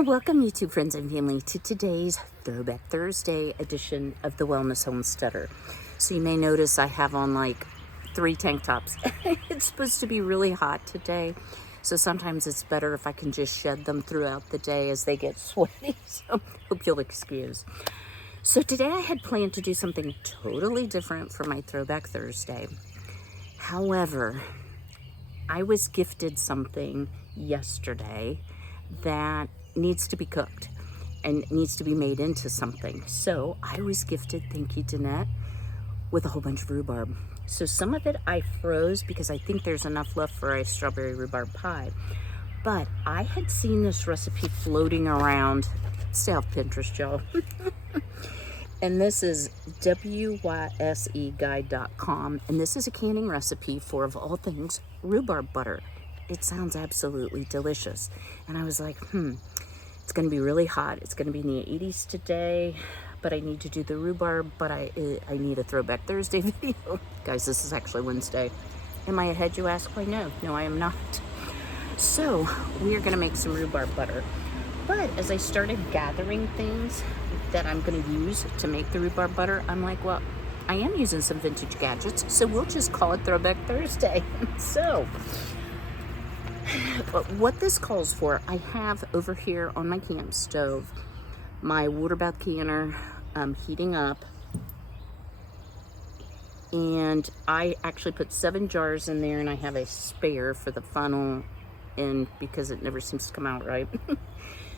Well, welcome YouTube friends and family to today's Throwback Thursday edition of the Wellness Homesteader. So you may notice I have on like 3 tank tops. It's supposed to be really hot today, so sometimes it's better if I can just shed them throughout the day as they get sweaty, so hope you'll excuse. So today I had planned to do something totally different for my Throwback Thursday. However, I was gifted something yesterday that needs to be cooked and needs to be made into something. So I was gifted, thank you Danette, with a whole bunch of rhubarb. So some of it I froze because I think there's enough left for a strawberry rhubarb pie. But I had seen this recipe floating around. Stay off Pinterest, y'all. And this is wyseguide.com, and this is a canning recipe for, of all things, rhubarb butter. It sounds absolutely delicious. And I was like, it's gonna be really hot. It's gonna be in the 80s today, but I need to do the rhubarb, but I need a Throwback Thursday video. Guys, this is actually Wednesday. Am I ahead, you ask? Why, no, I am not. So we are gonna make some rhubarb butter. But as I started gathering things that I'm gonna use to make the rhubarb butter, I'm like, well, I am using some vintage gadgets, so we'll just call it Throwback Thursday. So, what this calls for, I have over here on my camp stove my water bath canner heating up, and I actually put 7 jars in there, and I have a spare for the funnel in because it never seems to come out right.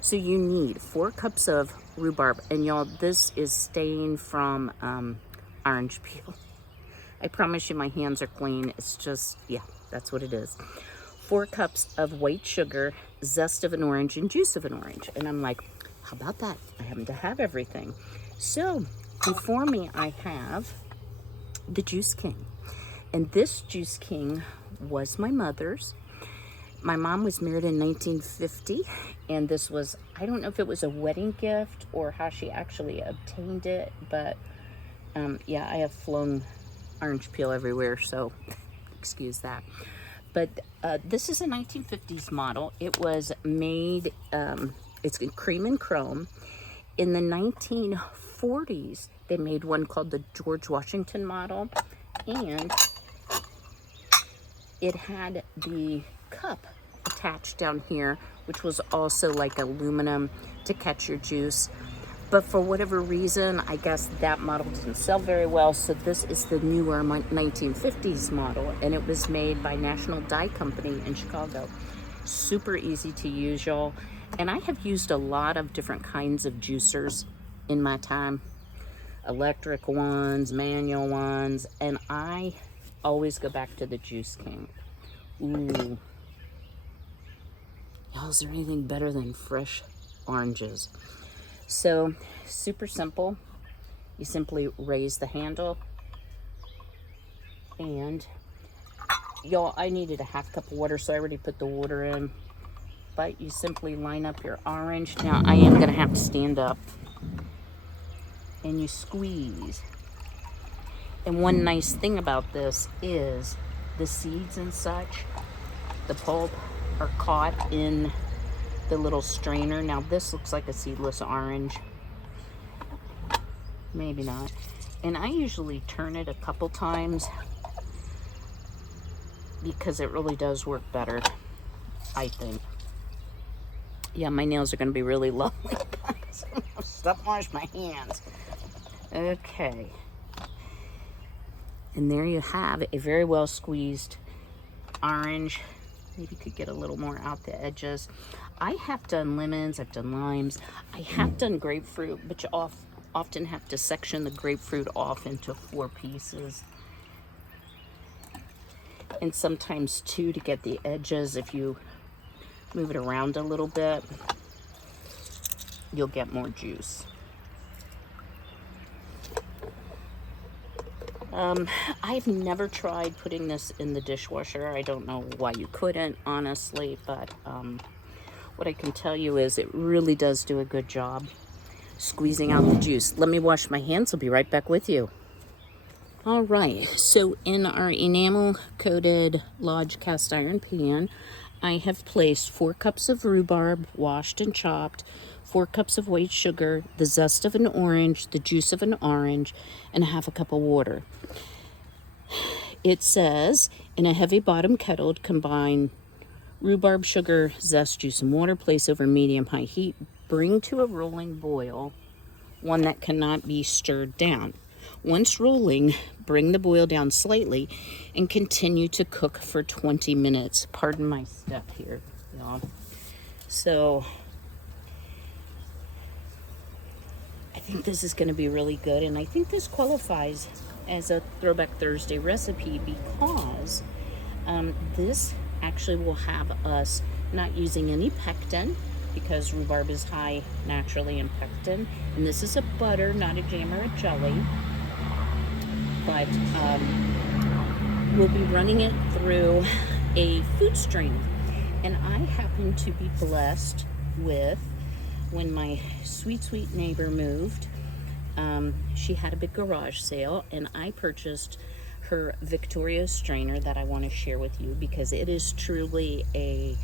So you need 4 cups of rhubarb, and y'all, this is staying from orange peel. I promise you my hands are clean. It's just, yeah, that's what it is. 4 cups of white sugar, zest of an orange, and juice of an orange. And I'm like, how about that? I happen to have everything. So before me, I have the Juice King. And this Juice King was my mother's. My mom was married in 1950, and this was, I don't know if it was a wedding gift or how she actually obtained it, but yeah, I have flown orange peel everywhere, so excuse that. But this is a 1950s model. It was made, it's cream and chrome. In the 1940s, they made one called the George Washington model, and it had the cup attached down here, which was also like aluminum to catch your juice. But for whatever reason, I guess that model didn't sell very well, so this is the newer 1950s model, and it was made by National Dye Company in Chicago. Super easy to use, y'all. And I have used a lot of different kinds of juicers in my time. Electric ones, manual ones, and I always go back to the Juice King. Ooh. Y'all, is there anything better than fresh oranges? So, super simple. You simply raise the handle, and y'all, I needed a 1/2 cup of water, so I already put the water in. But you simply line up your orange. Now, I am gonna have to stand up, and you squeeze. And one nice thing about this is the seeds and such, the pulp, are caught in the little strainer. Now this looks like a seedless orange, maybe not. And I usually turn it a couple times because it really does work better, I think. Yeah, my nails are gonna be really lovely, guys. Stop washing my hands. Okay. And there you have a very well squeezed orange. Maybe could get a little more out the edges. I have done lemons, I've done limes, I have done grapefruit, but you often have to section the grapefruit off into 4 pieces. And sometimes 2 to get the edges. If you move it around a little bit, you'll get more juice. I've never tried putting this in the dishwasher. I don't know why you couldn't, honestly, but what I can tell you is it really does do a good job squeezing out the juice. Let me wash my hands. I'll be right back with you. All right, so in our enamel coated Lodge cast iron pan, I have placed 4 cups of rhubarb, washed and chopped, 4 cups of white sugar, the zest of an orange, the juice of an orange, and a half a cup of water. It says, in a heavy bottom kettle, combine rhubarb, sugar, zest, juice, and water. Place over medium-high heat. Bring to a rolling boil, one that cannot be stirred down. Once rolling, bring the boil down slightly and continue to cook for 20 minutes. Pardon my step here, y'all. So, I think this is going to be really good, and I think this qualifies as a Throwback Thursday recipe because this actually will have us not using any pectin because rhubarb is high naturally in pectin, and this is a butter, not a jam or a jelly, but we'll be running it through a food strainer. And I happen to be blessed with, when my sweet neighbor moved, she had a big garage sale, and I purchased her Victoria strainer that I want to share with you because it is truly a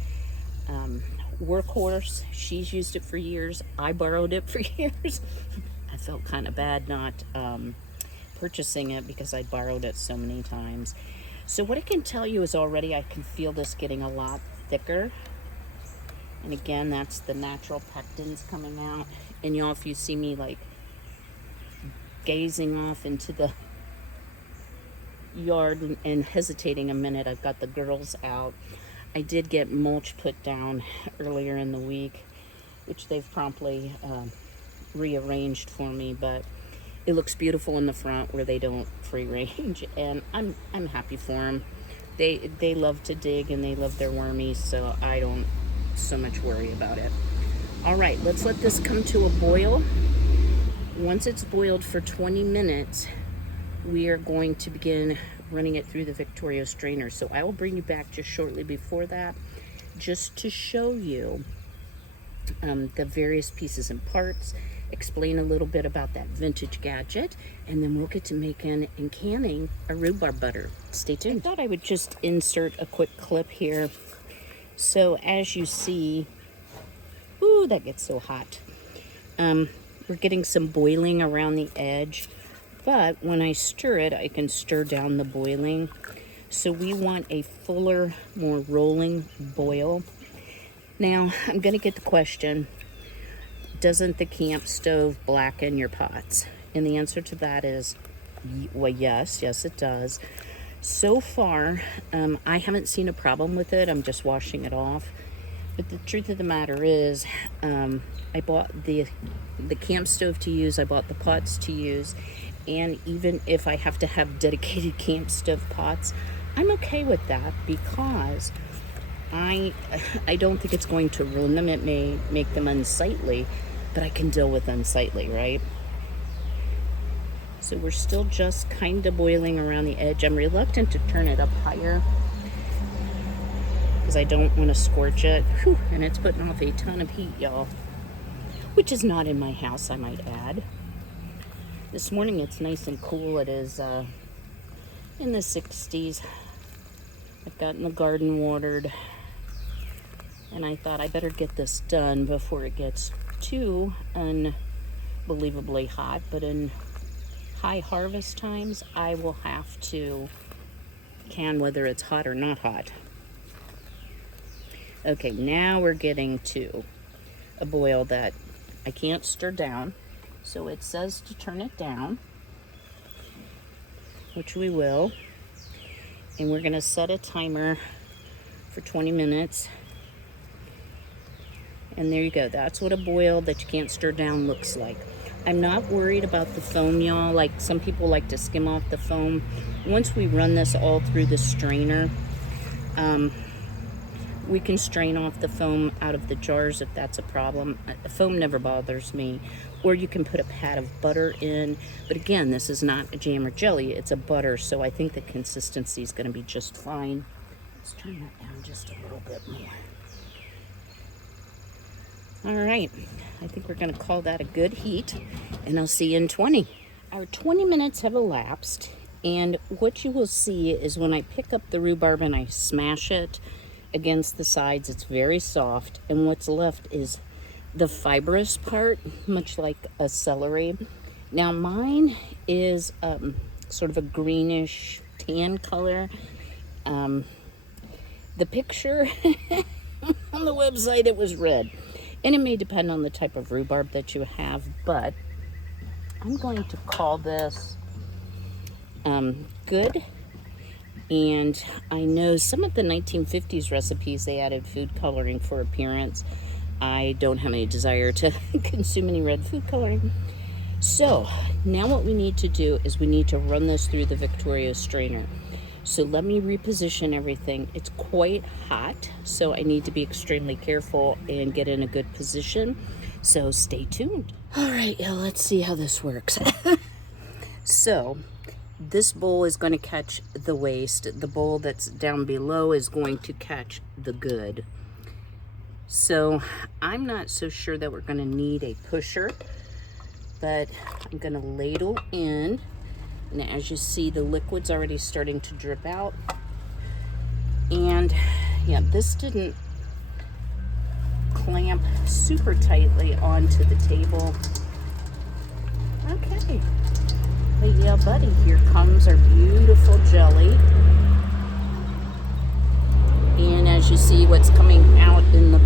workhorse. She's used it for years. I borrowed it for years. I felt kind of bad not purchasing it because I borrowed it so many times. So what I can tell you is already I can feel this getting a lot thicker. And again, that's the natural pectins coming out. And y'all, if you see me like gazing off into the yard and hesitating a minute, I've got the girls out. I did get mulch put down earlier in the week, which they've promptly rearranged for me, but it looks beautiful in the front where they don't free range, and I'm happy for them. They love to dig and they love their wormies, so I don't so much worry about it. All right, let's let this come to a boil. Once it's boiled for 20 minutes, we are going to begin running it through the Victoria strainer. So I will bring you back just shortly before that, just to show you the various pieces and parts, explain a little bit about that vintage gadget, and then we'll get to making and canning a rhubarb butter. Stay tuned. I thought I would just insert a quick clip here. So as you see, ooh, that gets so hot. We're getting some boiling around the edge, but when I stir it, I can stir down the boiling. So we want a fuller, more rolling boil. Now, I'm going to get the question, doesn't the camp stove blacken your pots? And the answer to that is, well, yes, it does. So far, I haven't seen a problem with it. I'm just washing it off. But the truth of the matter is, I bought the camp stove to use, I bought the pots to use, and even if I have to have dedicated camp stove pots, I'm okay with that because I don't think it's going to ruin them. It may make them unsightly, but I can deal with unsightly, right? So we're still just kind of boiling around the edge. I'm reluctant to turn it up higher because I don't want to scorch it. Whew, and it's putting off a ton of heat, y'all, which is not in my house, I might add. This morning it's nice and cool. It is in the 60s. I've gotten the garden watered, and I thought I better get this done before it gets too unbelievably hot. But in high harvest times, I will have to can whether it's hot or not hot. Okay, now we're getting to a boil that I can't stir down. So it says to turn it down, which we will. And we're gonna set a timer for 20 minutes. And there you go. That's what a boil that you can't stir down looks like. I'm not worried about the foam, y'all. Like some people like to skim off the foam. Once we run this all through the strainer, we can strain off the foam out of the jars if that's a problem. The foam never bothers me. Or you can put a pat of butter in. But again, this is not a jam or jelly, it's a butter, so I think the consistency is going to be just fine. Let's turn that down just a little bit more. All right, I think we're going to call that a good heat, and I'll see you in 20. Our 20 minutes have elapsed, and what you will see is when I pick up the rhubarb and I smash it, against the sides. It's very soft, and what's left is the fibrous part, much like a celery. Now mine is sort of a greenish tan color. The picture on the website, it was red, and it may depend on the type of rhubarb that you have, but I'm going to call this good. And I know some of the 1950s recipes, they added food coloring for appearance. I don't have any desire to consume any red food coloring. So now what we need to do is we need to run this through the Victoria strainer. So let me reposition everything. It's quite hot, so I need to be extremely careful and get in a good position. So stay tuned. All right, let's see how this works. So this bowl is going to catch the waste. The bowl that's down below is going to catch the good. So I'm not so sure that we're going to need a pusher, but I'm going to ladle in. And as you see, the liquid's already starting to drip out. And yeah, this didn't clamp super tightly onto the table. Okay. Hey, yeah, buddy, here comes our beautiful jelly. And as you see, what's coming out in the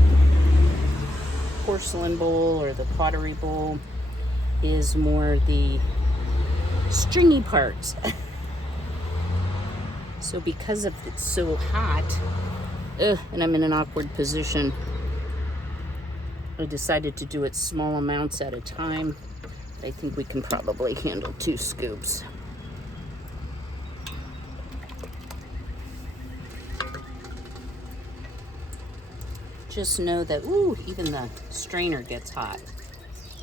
porcelain bowl or the pottery bowl is more the stringy parts. So because of it's so hot, and I'm in an awkward position, I decided to do it small amounts at a time. I think we can probably handle 2 scoops. Just know that, ooh, even the strainer gets hot.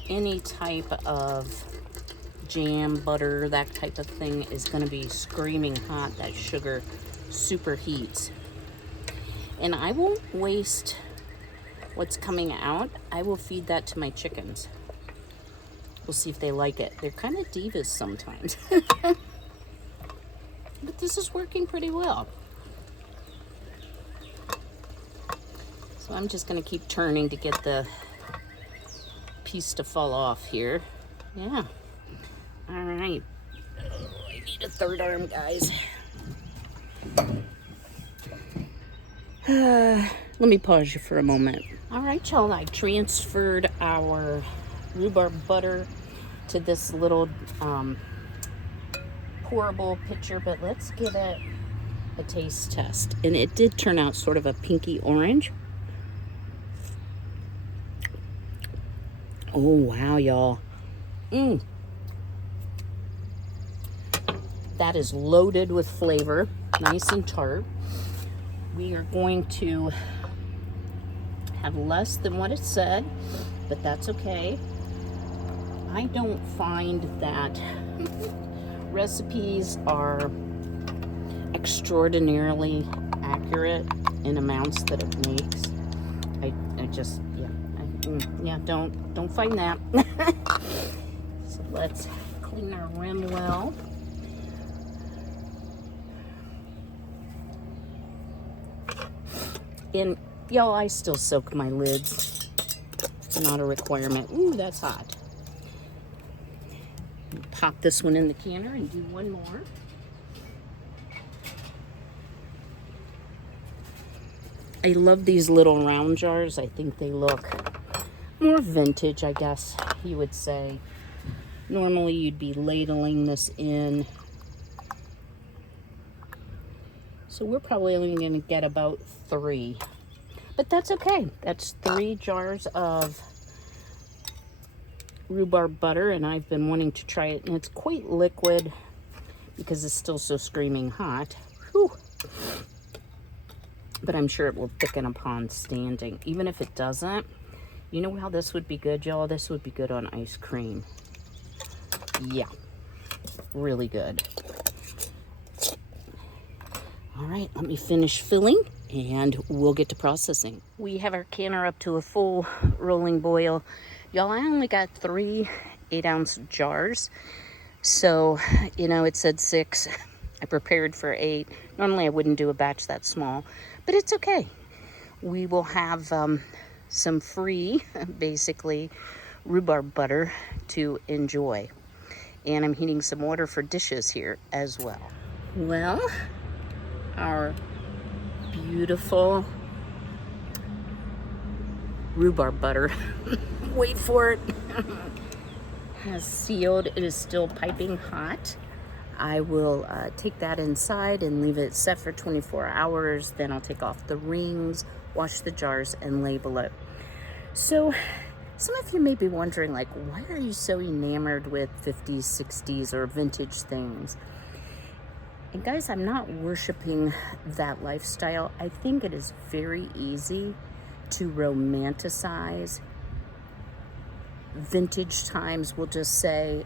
Any type of jam, butter, that type of thing is going to be screaming hot. That sugar superheats. And I won't waste what's coming out. I will feed that to my chickens. We'll see if they like it. They're kind of divas sometimes. But this is working pretty well. So I'm just going to keep turning to get the piece to fall off here. Yeah. All right. Oh, I need a third arm, guys. Let me pause you for a moment. All right, y'all. I transferred our rhubarb butter to this little pourable pitcher, but let's give it a taste test. And it did turn out sort of a pinky orange. Oh, wow, y'all. That is loaded with flavor, nice and tart. We are going to have less than what it said, but that's okay. I don't find that recipes are extraordinarily accurate in amounts that it makes. I just, yeah, don't find that. So let's clean our rim well. And y'all, I still soak my lids. Not a requirement. Ooh, that's hot. Pop this one in the canner and do one more. I love these little round jars. I think they look more vintage, I guess you would say. Normally you'd be ladling this in. So we're probably only going to get about 3. But that's okay. That's 3 jars of rhubarb butter, and I've been wanting to try it, and it's quite liquid because it's still so screaming hot. Whew. But I'm sure it will thicken upon standing. Even if it doesn't, you know how this would be good, y'all? This would be good on ice cream. Yeah, really good. All right, let me finish filling and we'll get to processing. We have our canner up to a full rolling boil. Y'all, I only got 3 8-ounce jars. So, you know, it said 6. I prepared for 8. Normally I wouldn't do a batch that small, but it's okay. we will have some free, basically, rhubarb butter to enjoy. And I'm heating some water for dishes here as well. Well, our beautiful rhubarb butter, wait for it, has sealed. It is still piping hot. I will take that inside and leave it set for 24 hours. Then I'll take off the rings, wash the jars, and label it. So some of you may be wondering, like, why are you so enamored with 50s, 60s, or vintage things? And guys, I'm not worshiping that lifestyle. I think it is very easy to romanticize vintage times, we'll just say,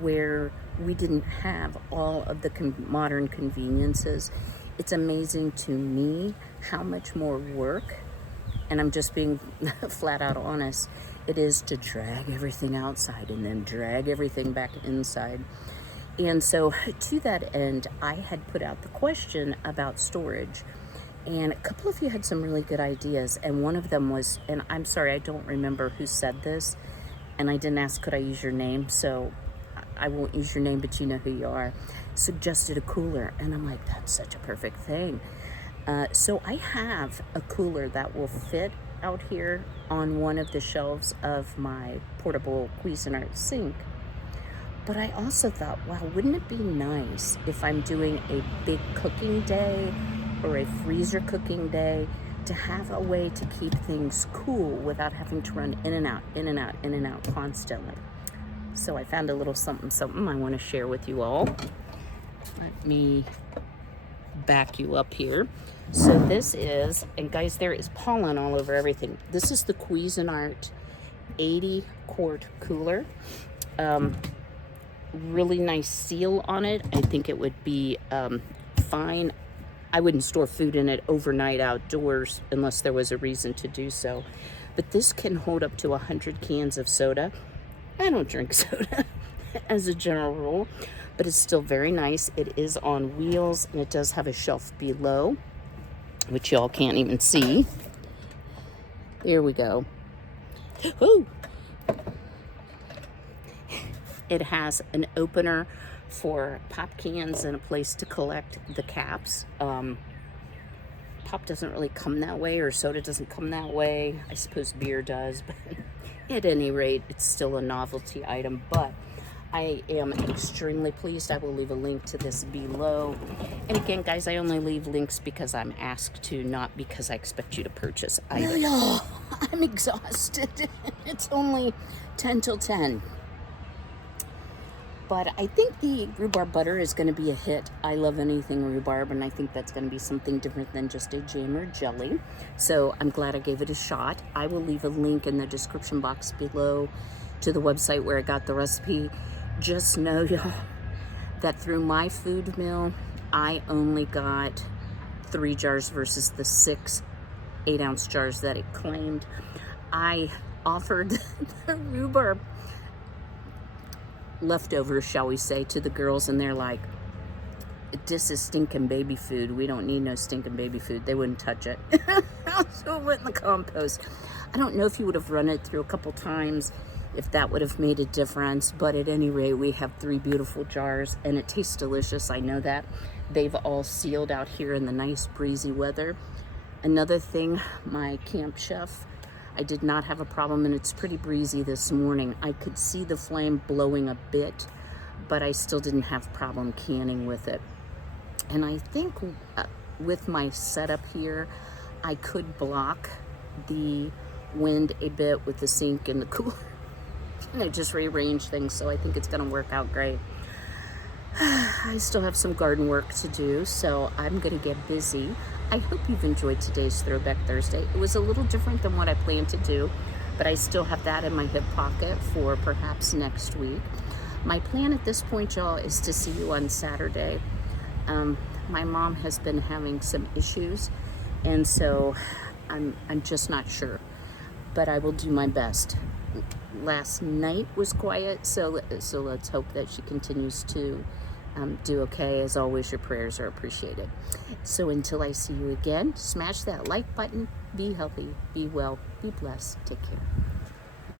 where we didn't have all of the modern conveniences. It's amazing to me how much more work, and I'm just being flat out honest, it is to drag everything outside and then drag everything back inside. And so to that end, I had put out the question about storage, and a couple of you had some really good ideas, and one of them was, and I'm sorry, I don't remember who said this, and I didn't ask could I use your name, so I won't use your name, but you know who you are, suggested a cooler. And I'm like, that's such a perfect thing. So I have a cooler that will fit out here on one of the shelves of my portable Cuisinart sink. But I also thought, wow, wouldn't it be nice if I'm doing a big cooking day or a freezer cooking day to have a way to keep things cool without having to run in and out, in and out, in and out constantly. So I found a little something I want to share with you all. Let me back you up here. So this is, and guys, there is pollen all over everything. This is the Cuisinart 80 quart cooler. Really nice seal on it. I think it would be fine. I wouldn't store food in it overnight outdoors unless there was a reason to do so. But this can hold up to 100 cans of soda. I don't drink soda as a general rule, but it's still very nice. It is on wheels, and it does have a shelf below, which y'all can't even see. Here we go. Ooh. It has an opener for pop cans and a place to collect the caps. Pop doesn't really come that way, or soda doesn't come that way. I suppose beer does, but at any rate, it's still a novelty item. But I am extremely pleased. I will leave a link to this below. And again, guys, I only leave links because I'm asked to, not because I expect you to purchase items. I'm exhausted. It's only 10 till 10. But I think the rhubarb butter is going to be a hit. I love anything rhubarb, and I think that's going to be something different than just a jam or jelly. So I'm glad I gave it a shot. I will leave a link in the description box below to the website where I got the recipe. Just know, y'all, that through my food mill, I only got 3 jars versus the 6 8-ounce jars that it claimed. I offered the rhubarb leftovers, shall we say, to the girls, and they're like, this is stinking baby food. We don't need no stinking baby food. They wouldn't touch it. So it went in the compost. I don't know if you would have run it through a couple times, if that would have made a difference, but at any rate, we have 3 beautiful jars, and it tastes delicious. I know that. They've all sealed out here in the nice breezy weather. Another thing, my camp chef, I did not have a problem, and it's pretty breezy this morning. I could see the flame blowing a bit, but I still didn't have a problem canning with it. And I think with my setup here, I could block the wind a bit with the sink and the cooler. Just rearrange things, so I think it's gonna work out great. I still have some garden work to do, so I'm gonna get busy. I hope you've enjoyed today's Throwback Thursday. It was a little different than what I planned to do, but I still have that in my hip pocket for perhaps next week. My plan at this point, y'all, is to see you on Saturday. My mom has been having some issues, and so I'm just not sure, but I will do my best. Last night was quiet, so let's hope that she continues to do okay. As always, your prayers are appreciated. So until I see you again, smash that like button. Be healthy, be well, be blessed. Take care.